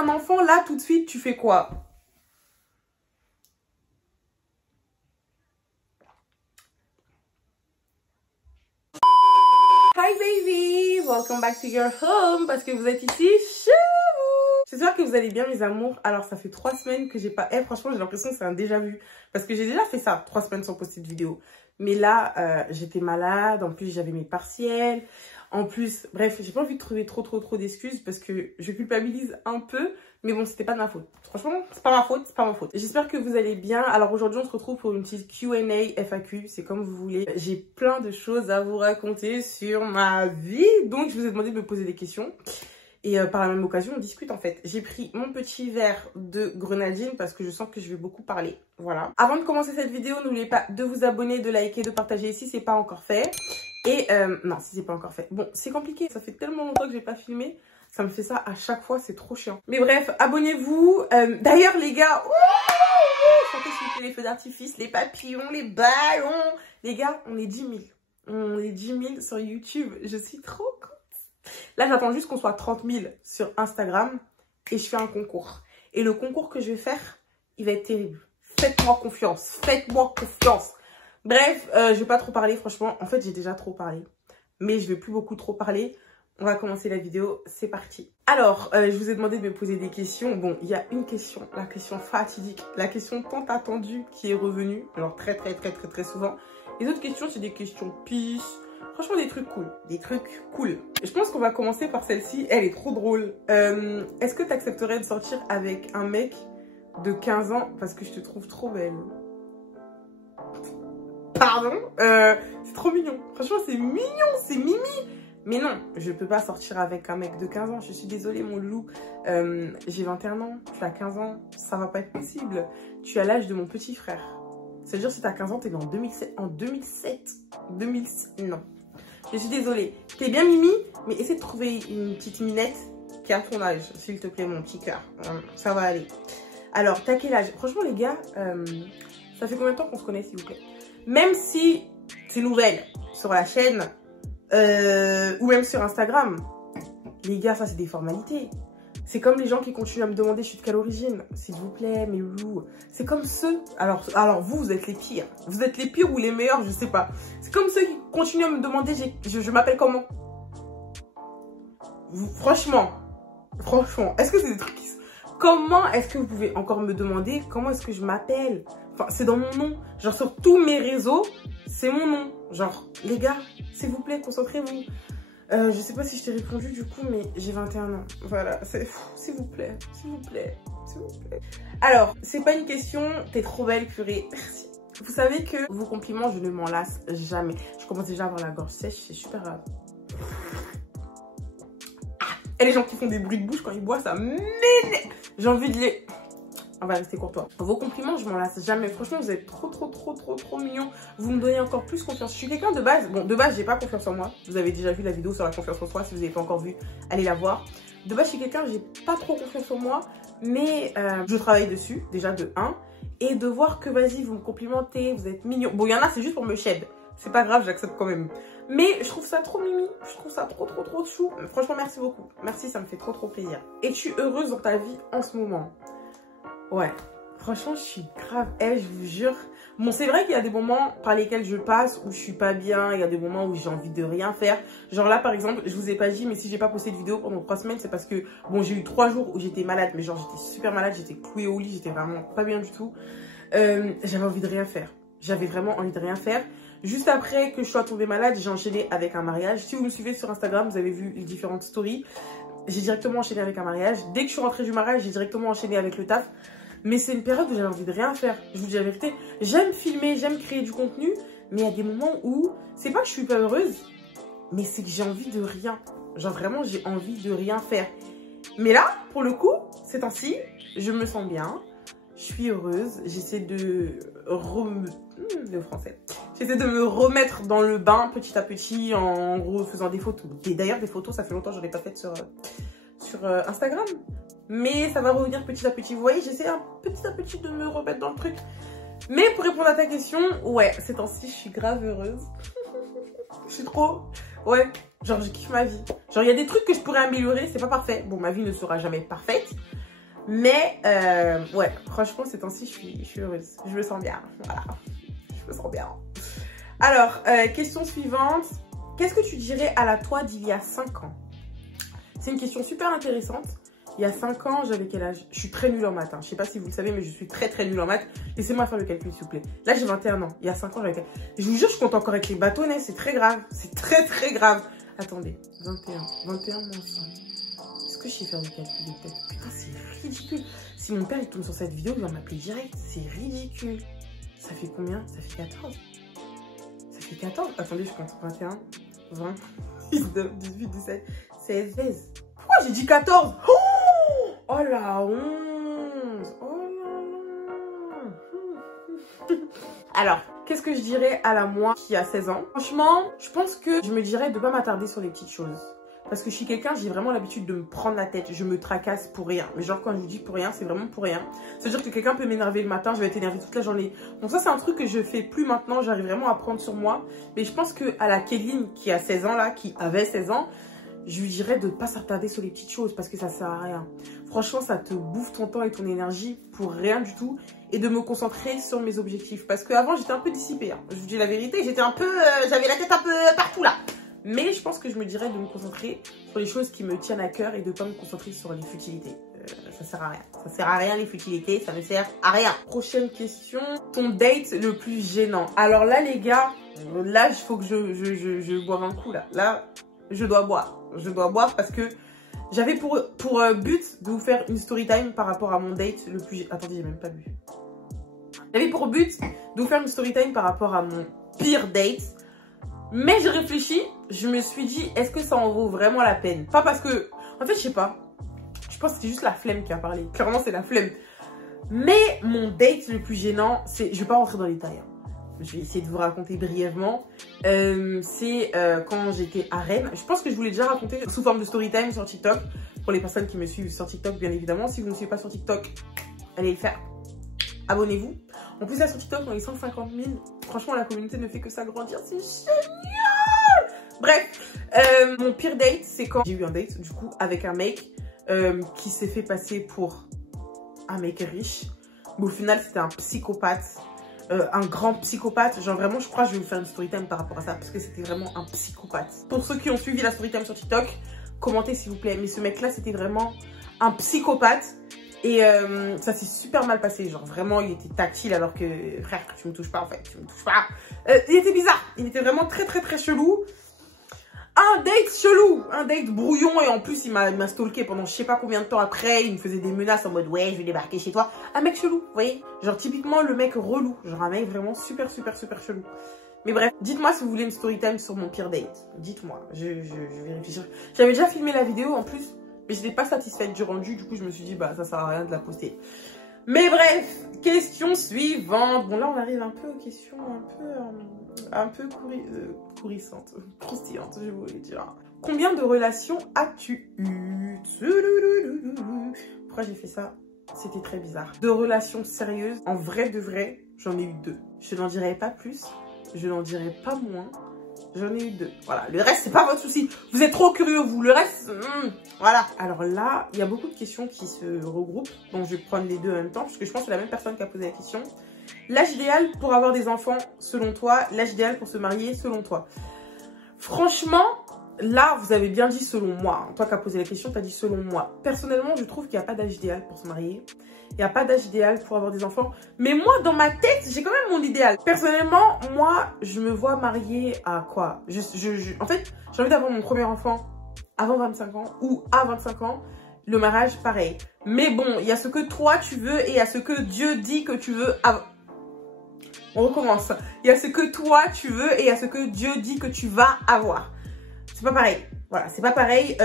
t'as un enfant, là, tout de suite, tu fais quoi? Hi baby, welcome back to your home, parce que vous êtes ici chez vous. J'espère que vous allez bien mes amours. Alors ça fait 3 semaines que j'ai pas... franchement j'ai l'impression que c'est un déjà vu. Parce que j'ai déjà fait ça, 3 semaines sans poster de vidéo. Mais là, j'étais malade, en plus j'avais mes partiels. En plus, bref, j'ai pas envie de trouver trop d'excuses parce que je culpabilise un peu. Mais bon, c'était pas de ma faute. Franchement, c'est pas ma faute, c'est pas ma faute. J'espère que vous allez bien. Alors aujourd'hui, on se retrouve pour une petite Q&A FAQ. C'est comme vous voulez. J'ai plein de choses à vous raconter sur ma vie. Donc, je vous ai demandé de me poser des questions. Et par la même occasion, on discute en fait. J'ai pris mon petit verre de grenadine parce que je sens que je vais beaucoup parler. Voilà. Avant de commencer cette vidéo, n'oubliez pas de vous abonner, de liker, de partager si c'est pas encore fait. Et non, si c'est pas encore fait. Bon, c'est compliqué. Ça fait tellement longtemps que j'ai pas filmé. Ça me fait ça à chaque fois, c'est trop chiant. Mais bref, abonnez-vous. D'ailleurs, les gars, sentez s'il vous plaît les feux d'artifice, les papillons, les ballons. Les gars, on est 10 000. On est 10 000 sur YouTube. Je suis trop contente. Là, j'attends juste qu'on soit 30 000 sur Instagram et je fais un concours. Et le concours que je vais faire, il va être terrible. Faites-moi confiance. Faites-moi confiance. Bref, je vais pas trop parler, franchement. En fait, j'ai déjà trop parlé. Mais je vais plus beaucoup trop parler. On va commencer la vidéo, c'est parti. Alors, je vous ai demandé de me poser des questions. Bon, il y a une question, la question fatidique, la question tant attendue qui est revenue. Alors, très souvent. Les autres questions, c'est des questions peace. Franchement, des trucs cool. Des trucs cool. Je pense qu'on va commencer par celle-ci. Elle est trop drôle. Est-ce que tu accepterais de sortir avec un mec de 15 ans parce que je te trouve trop belle? Pardon, c'est trop mignon. Franchement, c'est mignon, c'est mimi. Mais non, je peux pas sortir avec un mec de 15 ans. Je suis désolée, mon loulou. J'ai 21 ans, tu as 15 ans. Ça va pas être possible. Tu as l'âge de mon petit frère. C'est-à-dire, si tu as 15 ans, t'es né en 2007. En 2007. Non. Je suis désolée. T'es bien mimi, mais essaie de trouver une petite minette qui a ton âge. S'il te plaît, mon petit cœur. Ça va aller. Alors, t'as quel âge? Franchement, les gars, ça fait combien de temps qu'on se connaît, s'il vous plaît? Même si c'est nouvelle sur la chaîne ou même sur Instagram, les gars, ça c'est des formalités. C'est comme les gens qui continuent à me demander je suis de quelle origine, s'il vous plaît, mes loulous. C'est comme ceux, alors vous êtes les pires. Vous êtes les pires ou les meilleurs, je sais pas. C'est comme ceux qui continuent à me demander je m'appelle comment. Franchement, est-ce que c'est des trucs qui... Comment est-ce que vous pouvez encore me demander comment est-ce que je m'appelle? Enfin, c'est dans mon nom. Genre, sur tous mes réseaux, c'est mon nom. Genre, les gars, s'il vous plaît, concentrez-vous. Je sais pas si je t'ai répondu du coup, mais j'ai 21 ans. Voilà, s'il vous plaît, s'il vous plaît, s'il vous plaît. Alors, c'est pas une question, t'es trop belle, purée. Merci. Vous savez que vos compliments, je ne m'en lasse jamais. Je commence déjà à avoir la gorge sèche, c'est super grave. Et les gens qui font des bruits de bouche quand ils boivent, ça m'énerve. J'ai envie de les... On va rester courtois. Vos compliments, je m'en lasse jamais. Franchement, vous êtes trop mignons. Vous me donnez encore plus confiance. Je suis quelqu'un de base. Bon, de base, j'ai pas confiance en moi. Vous avez déjà vu la vidéo sur la confiance en soi. Si vous n'avez pas encore vu, allez la voir. De base, je suis quelqu'un, j'ai pas trop confiance en moi. Mais je travaille dessus, déjà de 1. Et de voir que, vas-y, vous me complimentez, vous êtes mignons. Bon, il y en a, c'est juste pour me shed. C'est pas grave, j'accepte quand même. Mais je trouve ça trop mimi. Je trouve ça trop chou. Franchement, merci beaucoup. Merci, ça me fait trop plaisir. Es-tu heureuse dans ta vie en ce moment? Ouais, franchement, je suis grave, je vous jure. Bon, c'est vrai qu'il y a des moments par lesquels je passe où je suis pas bien. Il y a des moments où j'ai envie de rien faire. Genre là, par exemple, je vous ai pas dit, mais si j'ai pas posté de vidéo pendant 3 semaines, c'est parce que, bon, j'ai eu 3 jours où j'étais malade. Mais genre, j'étais super malade, j'étais clouée au lit, j'étais vraiment pas bien du tout. J'avais envie de rien faire. J'avais vraiment envie de rien faire. Juste après que je sois tombée malade, j'ai enchaîné avec un mariage. Si vous me suivez sur Instagram, vous avez vu les différentes stories. J'ai directement enchaîné avec un mariage. Dès que je suis rentrée du mariage, j'ai directement enchaîné avec le taf. Mais c'est une période où j'avais envie de rien faire. Je vous dis la vérité. J'aime filmer, j'aime créer du contenu. Mais il y a des moments où, c'est pas que je suis pas heureuse, mais c'est que j'ai envie de rien. Genre vraiment, j'ai envie de rien faire. Mais là, pour le coup, ces temps-ci, je me sens bien. Je suis heureuse. J'essaie de... le français. J'essaie de me remettre dans le bain petit à petit, en gros, faisant des photos. Et d'ailleurs, des photos, ça fait longtemps que je n'en ai pas faites sur Instagram. Mais ça va revenir petit à petit. Vous voyez, j'essaie petit à petit de me remettre dans le truc. Mais pour répondre à ta question, ouais, ces temps-ci, je suis grave heureuse. Je suis trop... Ouais, genre je kiffe ma vie. Genre il y a des trucs que je pourrais améliorer, c'est pas parfait. Bon, ma vie ne sera jamais parfaite. Mais ouais, franchement, ces temps-ci, je suis heureuse. Je me sens bien. Voilà. Je me sens bien. Alors, question suivante. Qu'est-ce que tu dirais à la toi d'il y a 5 ans? C'est une question super intéressante. Il y a 5 ans, j'avais quel âge? Je suis très nulle en maths. Hein. Je sais pas si vous le savez, mais je suis très nulle en maths. Laissez-moi faire le calcul, s'il vous plaît. Là, j'ai 21 ans. Il y a 5 ans, j'avais... Je vous jure, je compte encore avec les bâtonnets. C'est très grave. C'est très grave. Attendez. 21 moins 5. Est-ce que je sais faire le calcul des têtes? Putain, c'est ridicule. Si mon père, il tombe sur cette vidéo, il va m'appeler direct. C'est ridicule. Ça fait combien? Ça fait 14. Ça fait 14. Attendez, je compte. 21, 20, 19, 18, 17, 16, 16. Pourquoi j'ai dit 14? Oh la 11. Oh là là. Alors, qu'est-ce que je dirais à la moi qui a 16 ans? Franchement, je pense que je me dirais de ne pas m'attarder sur les petites choses. Parce que je suis quelqu'un, j'ai vraiment l'habitude de me prendre la tête. Je me tracasse pour rien. Mais genre, quand je vous dis pour rien, c'est vraiment pour rien. C'est-à-dire que quelqu'un peut m'énerver le matin, je vais être énervée toute la journée. Donc ça, c'est un truc que je fais plus maintenant. J'arrive vraiment à prendre sur moi. Mais je pense qu'à la Kéline, qui a 16 ans là, qui avait 16 ans, je lui dirais de ne pas s'attarder sur les petites choses parce que ça sert à rien. Franchement, ça te bouffe ton temps et ton énergie pour rien du tout. Et de me concentrer sur mes objectifs. Parce qu'avant, j'étais un peu dissipée. Hein. Je vous dis la vérité, j'étais un peu... j'avais la tête un peu partout là. Mais je pense que je me dirais de me concentrer sur les choses qui me tiennent à cœur et de ne pas me concentrer sur les futilités. Ça sert à rien. Ça sert à rien les futilités, ça ne sert à rien. Prochaine question. Ton date le plus gênant. Alors là les gars, là il faut que je boive un coup là. Là, je dois boire. Je dois boire parce que j'avais pour but de vous faire une story time par rapport à mon date le plus... Attendez, j'ai même pas bu. J'avais pour but de vous faire une story time par rapport à mon pire date. Mais j'ai réfléchi, je me suis dit, est-ce que ça en vaut vraiment la peine? Pas parce que, en fait, je sais pas. Je pense que c'est juste la flemme qui a parlé. Clairement, c'est la flemme. Mais mon date le plus gênant, c'est, je vais pas rentrer dans les détails. Hein. Je vais essayer de vous raconter brièvement. C'est quand j'étais à Rennes. Je pense que je vous l'ai déjà raconté sous forme de story time sur TikTok. Pour les personnes qui me suivent sur TikTok, bien évidemment. Si vous ne me suivez pas sur TikTok, allez le faire. Abonnez-vous. En plus, là, sur TikTok, on est 150 000. Franchement, la communauté ne fait que s'agrandir. C'est génial! Bref, mon pire date, c'est quand j'ai eu un date, du coup, avec un mec qui s'est fait passer pour un mec riche. Mais au final, c'était un psychopathe. Un grand psychopathe. Genre, vraiment, je crois que je vais vous faire une story time par rapport à ça. Parce que c'était vraiment un psychopathe. Pour ceux qui ont suivi la story time sur TikTok, commentez s'il vous plaît. Mais ce mec-là, c'était vraiment un psychopathe. Et ça s'est super mal passé, genre vraiment il était tactile alors que frère tu me touches pas en fait, tu me touches pas. Il était bizarre, il était vraiment très chelou. Un date chelou, un date brouillon et en plus il m'a stalké pendant je sais pas combien de temps après, il me faisait des menaces en mode ouais je vais débarquer chez toi. Un mec chelou, vous voyez, genre typiquement le mec relou, genre un mec vraiment super chelou. Mais bref, dites-moi si vous voulez une story time sur mon pire date, dites-moi, je vais réfléchir. J'avais déjà filmé la vidéo en plus. Mais je n'étais pas satisfaite du rendu, du coup je me suis dit bah ça sert à rien de la poster. Mais bref, question suivante. Bon là on arrive un peu aux questions un peu courissantes, croustillantes je voulais dire. Combien de relations as-tu eu? Pourquoi j'ai fait ça? C'était très bizarre. De relations sérieuses, en vrai de vrai, j'en ai eu 2. Je n'en dirai pas plus, je n'en dirai pas moins. J'en ai eu 2. Voilà. Le reste, c'est pas votre souci. Vous êtes trop curieux, vous. Le reste, voilà. Alors là, il y a beaucoup de questions qui se regroupent. Donc, je vais prendre les deux en même temps. Parce que je pense que c'est la même personne qui a posé la question. L'âge idéal pour avoir des enfants, selon toi. L'âge idéal pour se marier, selon toi. Franchement, là, vous avez bien dit selon moi. Toi qui as posé la question, tu as dit selon moi. Personnellement, je trouve qu'il n'y a pas d'âge idéal pour se marier. Il n'y a pas d'âge idéal pour avoir des enfants. Mais moi, dans ma tête, j'ai quand même mon idéal. Personnellement, moi, je me vois mariée à quoi? En fait, j'ai envie d'avoir mon premier enfant avant 25 ans ou à 25 ans. Le mariage, pareil. Mais bon, il y a ce que toi, tu veux et il y a ce que Dieu dit que tu veux. On recommence. Il y a ce que toi, tu veux et il y a ce que Dieu dit que tu vas avoir. C'est pas pareil. Voilà, c'est pas pareil.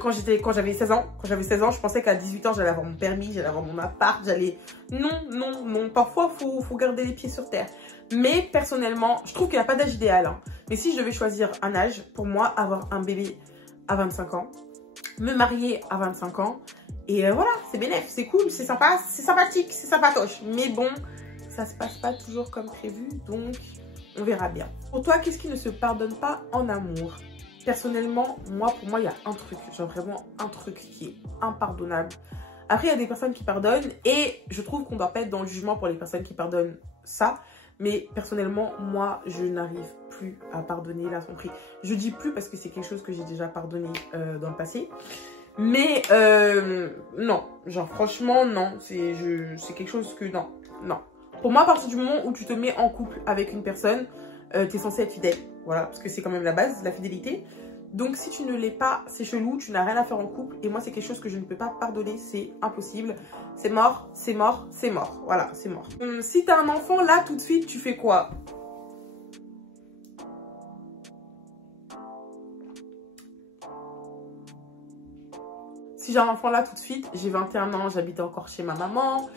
Quand j'avais 16 ans, je pensais qu'à 18 ans, j'allais avoir mon permis, j'allais avoir mon appart, j'allais... Non. Parfois, faut garder les pieds sur terre. Mais personnellement, je trouve qu'il n'y a pas d'âge idéal. Hein. Mais si je devais choisir un âge, pour moi, avoir un bébé à 25 ans, me marier à 25 ans, et voilà, c'est bénéf, c'est cool, c'est sympa, c'est sympathique, c'est sympatoche. Mais bon, ça se passe pas toujours comme prévu, donc on verra bien. Pour toi, qu'est-ce qui ne se pardonne pas en amour ? Personnellement, pour moi, il y a un truc, genre vraiment un truc qui est impardonnable. Après, il y a des personnes qui pardonnent et je trouve qu'on doit pas être dans le jugement pour les personnes qui pardonnent ça. Mais personnellement, moi, je n'arrive plus à pardonner là son prix. Je dis plus parce que c'est quelque chose que j'ai déjà pardonné dans le passé. Mais non, genre franchement, non. C'est quelque chose que non. Pour moi, à partir du moment où tu te mets en couple avec une personne, tu es censé être fidèle. Voilà, parce que c'est quand même la base, la fidélité. Donc si tu ne l'es pas, c'est chelou, tu n'as rien à faire en couple. Et moi, c'est quelque chose que je ne peux pas pardonner, c'est impossible. C'est mort, c'est mort, c'est mort. Voilà, c'est mort. Si tu as un enfant, là, tout de suite, tu fais quoi? Si j'ai un enfant là, tout de suite, j'ai 21 ans, j'habite encore chez ma maman.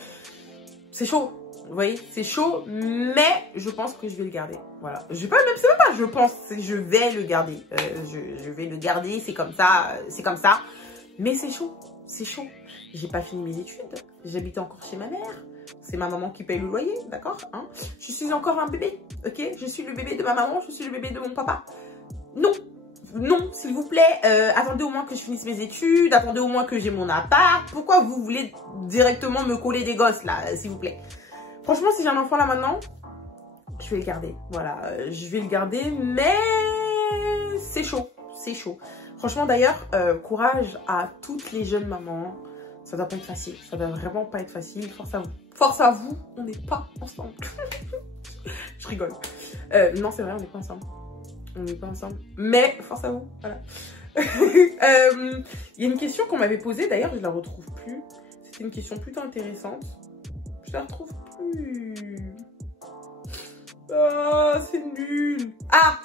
C'est chaud. Vous voyez, c'est chaud, mais je pense que je vais le garder. Voilà. Je vais pas, même, c'est même pas, je pense, je vais le garder. Je vais le garder, c'est comme ça, c'est comme ça. Mais c'est chaud, c'est chaud. J'ai pas fini mes études, j'habite encore chez ma mère. C'est ma maman qui paye le loyer, d'accord, hein? Je suis encore un bébé, ok? Je suis le bébé de ma maman, je suis le bébé de mon papa. Non, non, s'il vous plaît, attendez au moins que je finisse mes études, attendez au moins que j'ai mon appart. Pourquoi vous voulez directement me coller des gosses, là, s'il vous plaît? Franchement, si j'ai un enfant là maintenant, je vais le garder. Voilà, je vais le garder, mais c'est chaud, c'est chaud. Franchement, d'ailleurs, courage à toutes les jeunes mamans. Ça doit pas être facile, ça doit vraiment pas être facile. Force à vous. Force à vous, on n'est pas ensemble. Je rigole. Non, c'est vrai, on n'est pas ensemble. On n'est pas ensemble. Mais force à vous, voilà. Il y a une question qu'on m'avait posée, d'ailleurs, je la retrouve plus. C'était une question plutôt intéressante. Je la retrouve plus. Ah, c'est nul. Ah,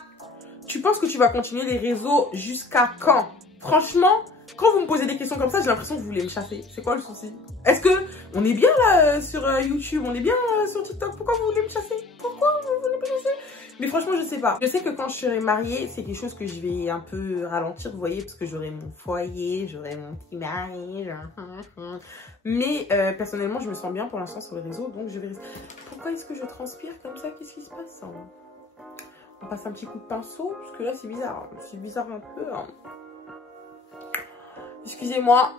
tu penses que tu vas continuer les réseaux jusqu'à quand? Franchement, quand vous me posez des questions comme ça, j'ai l'impression que vous voulez me chasser. C'est quoi le souci? Est-ce que on est bien là sur YouTube? On est bien sur TikTok? Pourquoi vous voulez me chasser? Pourquoi vous voulez me chasser? Mais franchement, je sais pas. Je sais que quand je serai mariée, c'est quelque chose que je vais un peu ralentir, vous voyez, parce que j'aurai mon foyer, j'aurai mon petit mari. Mais personnellement, je me sens bien pour l'instant sur les réseaux, donc je vais rester. Pourquoi est-ce que je transpire comme ça? Qu'est-ce qui se passe, hein? On passe un petit coup de pinceau, parce que là, c'est bizarre. C'est bizarre un peu. Hein. Excusez-moi.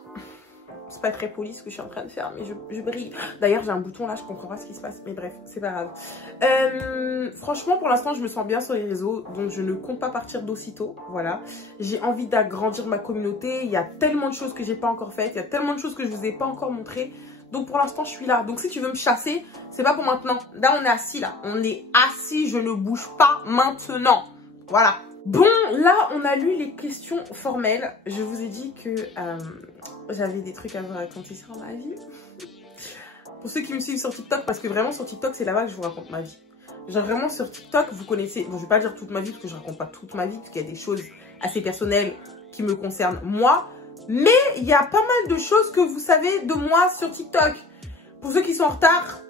C'est pas très poli ce que je suis en train de faire, mais je brille. D'ailleurs, j'ai un bouton là, je comprends pas ce qui se passe. Mais bref, c'est pas grave. Franchement, pour l'instant, je me sens bien sur les réseaux. Donc, je ne compte pas partir d'aussitôt. Voilà. J'ai envie d'agrandir ma communauté. Il y a tellement de choses que j'ai pas encore faites. Il y a tellement de choses que je vous ai pas encore montrées. Donc, pour l'instant, je suis là. Donc, si tu veux me chasser, c'est pas pour maintenant. Là, on est assis là. On est assis. Je ne bouge pas maintenant. Voilà. Bon, là, on a lu les questions formelles. Je vous ai dit que j'avais des trucs à vous raconter sur ma vie. Pour ceux qui me suivent sur TikTok, parce que vraiment sur TikTok, c'est là-bas que je vous raconte ma vie. Genre vraiment sur TikTok, vous connaissez... Bon, je vais pas dire toute ma vie, parce que je raconte pas toute ma vie, parce qu'il y a des choses assez personnelles qui me concernent moi. Mais il y a pas mal de choses que vous savez de moi sur TikTok. Pour ceux qui sont en retard,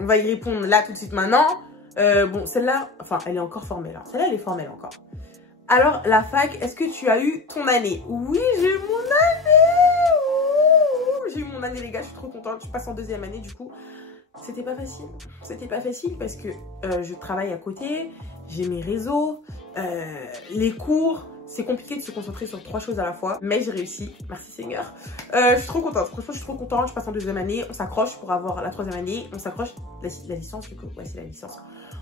on va y répondre là tout de suite maintenant. Bon, celle-là, enfin, elle est encore formelle. Hein. Celle-là, elle est formelle encore. Alors, la fac, est-ce que tu as eu ton année? Oui, j'ai eu mon année. J'ai eu mon année, les gars, je suis trop contente. Je passe en deuxième année, du coup. C'était pas facile. C'était pas facile parce que je travaille à côté, j'ai mes réseaux, les cours. C'est compliqué de se concentrer sur 3 choses à la fois, mais j'ai réussi. Merci Seigneur. Je suis trop contente. Franchement, je suis trop contente. Je passe en deuxième année. On s'accroche pour avoir la 3e année. On s'accroche. La licence, du coup. Ouais, c'est la licence.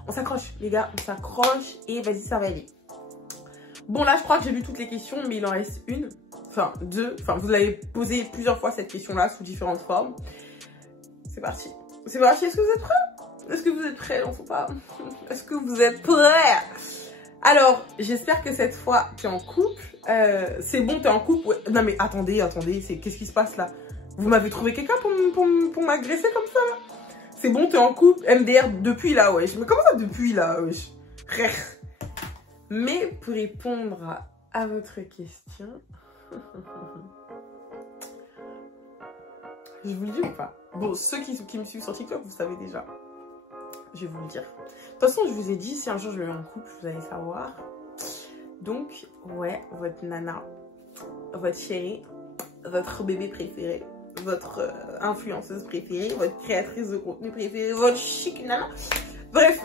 On s'accroche, les gars. On s'accroche et vas-y, ça va aller. Bon, là, je crois que j'ai lu toutes les questions, mais il en reste une. Enfin, 2. Enfin, vous l'avez posé plusieurs fois, cette question-là, sous différentes formes. C'est parti. C'est parti. Est-ce que vous êtes prêts? Est-ce que vous êtes prêts? Non, faut pas. Est-ce que vous êtes prêts? Alors, j'espère que cette fois, tu es en couple. C'est bon, tu es en couple. Ouais. Non, mais attendez. Qu'est-ce qui se passe, là? Vous m'avez trouvé quelqu'un pour m'agresser comme ça, là? C'est bon, tu es en couple. MDR depuis, là, wesh. Mais comment ça, depuis, là, wesh? Mais pour répondre à votre question, je vous le dis ou pas? Bon, ceux qui me suivent sur TikTok, vous savez déjà. Je vais vous le dire. De toute façon, je vous ai dit, si un jour je me mets en couple, vous allez savoir. Donc, ouais, votre nana, votre chérie, votre bébé préféré, votre influenceuse préférée, votre créatrice de contenu préférée, votre chic nana. Bref,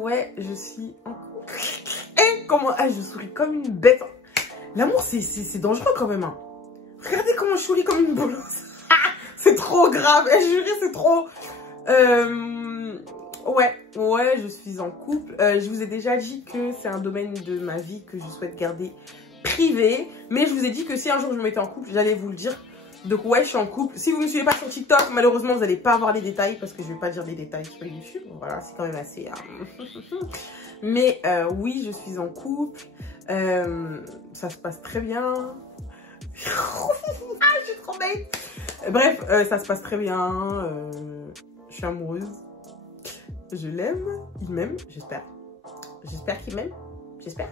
ouais, je suis en couple. Et comment... Ah, je souris comme une bête. L'amour, c'est dangereux quand même. Hein. Regardez comment je souris comme une bolosse. C'est trop grave. Et je jure, c'est trop... Ouais, je suis en couple. Je vous ai déjà dit que c'est un domaine de ma vie que je souhaite garder privé. Mais je vous ai dit que si un jour je me mettais en couple, j'allais vous le dire. Donc ouais, je suis en couple. Si vous ne me suivez pas sur TikTok, malheureusement, vous n'allez pas avoir les détails parce que je ne vais pas dire les détails sur YouTube. Voilà, c'est quand même assez... Mais oui, je suis en couple. Ça se passe très bien. Ah, je suis trop bête. Bref, ça se passe très bien. Je suis amoureuse. Je l'aime. Il m'aime, j'espère. J'espère qu'il m'aime. J'espère.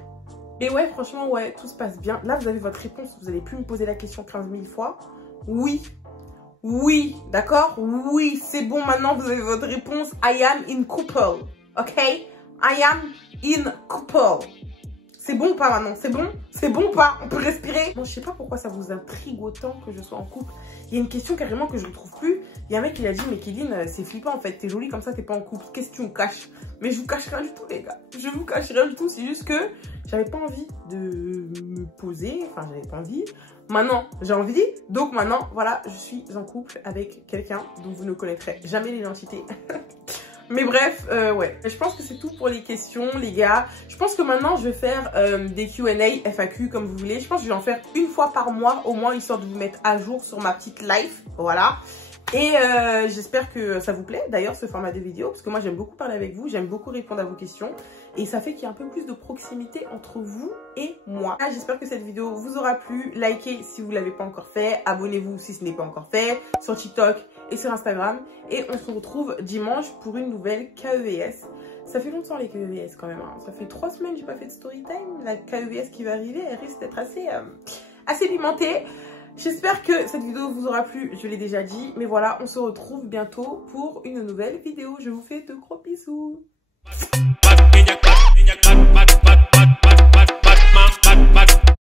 Et ouais, franchement, ouais, tout se passe bien. Là, vous avez votre réponse. Vous n'allez plus me poser la question 15 000 fois. Oui. Oui. D'accord? Oui. C'est bon, maintenant, vous avez votre réponse. I am in couple. Ok? I am in couple. C'est bon ou pas maintenant? C'est bon? C'est bon ou pas? On peut respirer? Bon, je sais pas pourquoi ça vous intrigue autant que je sois en couple. Il y a une question carrément que je ne trouve plus. Il y a un mec qui a dit, mais Kéline, c'est flippant en fait. T'es jolie comme ça, t'es pas en couple. Qu'est-ce que tu me caches? Mais je vous cache rien du tout, les gars. Je vous cache rien du tout. C'est juste que j'avais pas envie de me poser. Enfin, j'avais pas envie. Maintenant, j'ai envie. Donc maintenant, voilà, je suis en couple avec quelqu'un dont vous ne connaîtrez jamais l'identité. Mais bref, ouais. Je pense que c'est tout pour les questions, les gars. Je pense que maintenant, je vais faire des Q&A, FAQ, comme vous voulez. Je pense que je vais en faire une fois par mois, au moins, histoire de vous mettre à jour sur ma petite life. Voilà. Et j'espère que ça vous plaît, d'ailleurs, ce format de vidéo. Parce que moi, j'aime beaucoup parler avec vous. J'aime beaucoup répondre à vos questions. Et ça fait qu'il y a un peu plus de proximité entre vous et moi. J'espère que cette vidéo vous aura plu. Likez si vous ne l'avez pas encore fait. Abonnez-vous si ce n'est pas encore fait. Sur TikTok et sur Instagram. Et on se retrouve dimanche pour une nouvelle KEVS. Ça fait longtemps les KEVS quand même. Hein. Ça fait 3 semaines que j'ai pas fait de story time. La KEVS qui va arriver, elle risque d'être assez pimentée. J'espère que cette vidéo vous aura plu. Je l'ai déjà dit. Mais voilà, on se retrouve bientôt pour une nouvelle vidéo. Je vous fais de gros bisous.